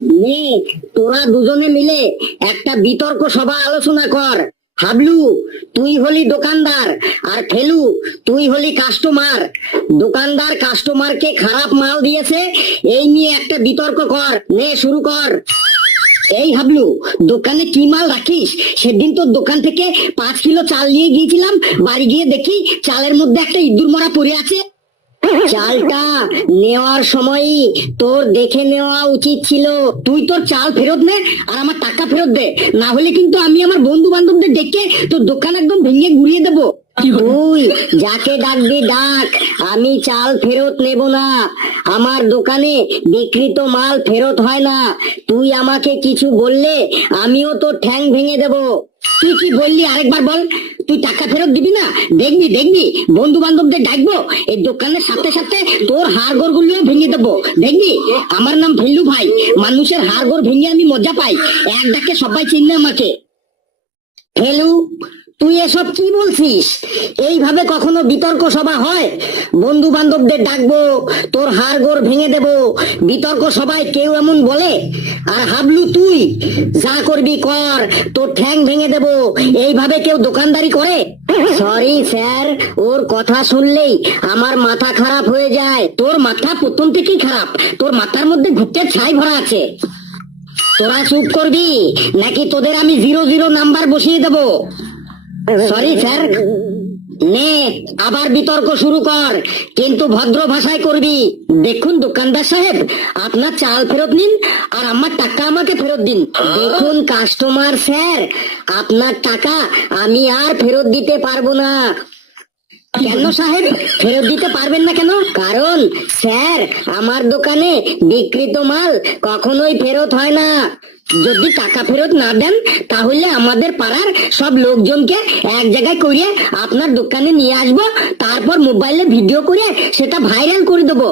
নে, তোরা দুজনে মিলে একটা বিতর্ক সভা আলোচনা কর। হাবলু, তুই হলি দোকানদার, আর ফেলু, তুই হলি কাস্টমার। দোকানদার কাস্টমারকে খারাপ মাল দিয়েছে, এই নিয়ে একটা বিতর্ক কর। নে, শুরু কর। এই হাবলু, দোকানে কি মাল রাখিস? সেদিন তোর দোকান থেকে 5 কিলো চাল নিয়ে গিয়েছিলাম, বাড়ি গিয়ে দেখি চালের মধ্যে একটা ইঁদুর মরা পড়ে আছে। চালটা নেওয়ার সময়ই তোর দেখে নেওয়া উচিত ছিল। তুই তোর চাল ফেরত নে আর আমার টাকা ফেরত দে, না হলে কিন্তু আমি আমার বন্ধু বান্ধবদের ডেকে তোর দোকান একদম ভেঙে গুড়িয়ে দেবো। তুই যাকে ডাকবি ডাক, আমি চাল ফেরত নেব না। আমার দোকানে বিক্রিত মাল ফেরত হয় না। তুই আমাকে কিছু বললে আমিও তোর ঠ্যাং ভেঙে দেব। তুই কি বললি আরেকবার বল। তুই টাকা ফেরত দিবি না? দেখবি দেখবি, বন্ধু বান্ধবদের ডাকবো, এই দোকানের সাথে সাথে তোর হাড়গোড় গুলিও ভেঙে দেবো। দেখবি, আমার নাম ভেল্লু ভাই, মানুষের হাড়গোড় ভেঙে আমি মজা পাই। এক ডাকে সবাই চিনবে আমাকে। ফেলু, তুই এসব কি বলছিস? এইভাবে কখনো বিতর্ক সভা হয়? বন্ধু বান্ধবদের ডাকবো, তোর হাড়গোড় ভেঙে দেব, বিতর্ক সভায় কেউ এমন বলে? আর হাবলু, তুই যা করবি কর, তোর ঠ্যাং ভেঙে দেব। এইভাবে কেউ দোকানদারি করে? সরি স্যার, ওর কথা শুনলেই আমার মাথা খারাপ হয়ে যায়। তোর মাথা প্রথম থেকেই খারাপ, তোর মাথার মধ্যে ভূতের ছাই ভরা আছে। তোরা চুপ করবি নাকি তোদের আমি 0-0 নাম্বার বসিয়ে দেব? Sorry sir. নে, আবার বিতর্ক শুরু কর, কিন্তু ভদ্র ভাষায় করবি। দেখুন দোকানদার সাহেব, আপনার চাল ফেরত নিন আর আমার টাকা আমাকে ফেরত দিন। দেখুন কাস্টমার স্যার, আপনার টাকা আমি আর ফেরত দিতে পারবো না। কেন সাহেব, ফেরত দিতে পারবেন না কেন? কারণ স্যার, আমার দোকানে বিক্রিত মাল কখনোই ফেরত হয় না। যদি টাকা ফেরত না দেন, তাহলে আমাদের পাড়ার সব লোকজনকে এক জায়গায় করিয়ে আপনার দোকানে নিয়ে আসবো, তারপর মোবাইলে ভিডিও করে সেটা ভাইরাল করে দেবো।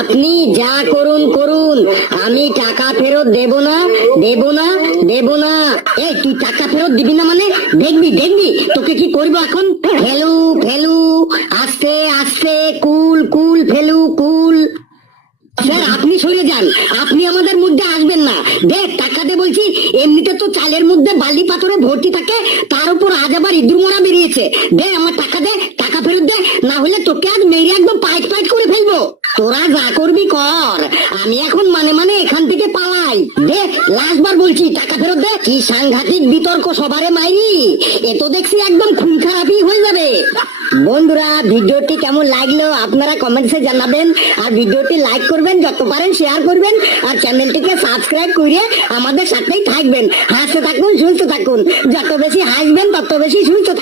আপনি যা করুন করুন, আমি টাকা ফেরত দেব না, দেব না, দেব না। এই, তুই টাকা ফেরত দিবি না মানে? দেখবি দেখবি তোকে কি করবো এখন। ফেলু ফেলু, আস্তে আস্তে, কুল কুল ফেলু, কুল। স্যার, আপনি সরে যান, আপনি আমাদের মধ্যে আসবেন না। দেখ, টাকা দে বলছি। এমনিতে তো চালের মধ্যে বালি পাথরে ভর্তি থাকে, তার উপর আজ আবার ইঁদুর মরা বেরিয়েছে। দে আমার টাকা, দে টাকা ফেরত দে, না হলে তোকে আজ মেরে একদম পাইট পাইট করে ফেলবো। তোরা যা করবি কর, আমি এখন মানে মানে এখান থেকে পালাই। দে, লাস্ট বার বলছি, টাকা ফেরত দে। কি সাংঘাতিক বিতর্ক সবারে মাইরি, এ তো দেখছি একদম খুন খারাপই হয়ে যাবে। বন্ধুরা, ভিডিওটি কেমন লাগলো আপনারা কমেন্টসে জানাবেন, আর ভিডিওটি লাইক করবেন, যত পারেন শেয়ার করবেন, আর চ্যানেলটিকে সাবস্ক্রাইব করে আমাদের সাথেই থাকবেন। হাসতে থাকুন, সুস্থ থাকুন। যত বেশি হাসবেন তত বেশি সুস্থ থাকুন।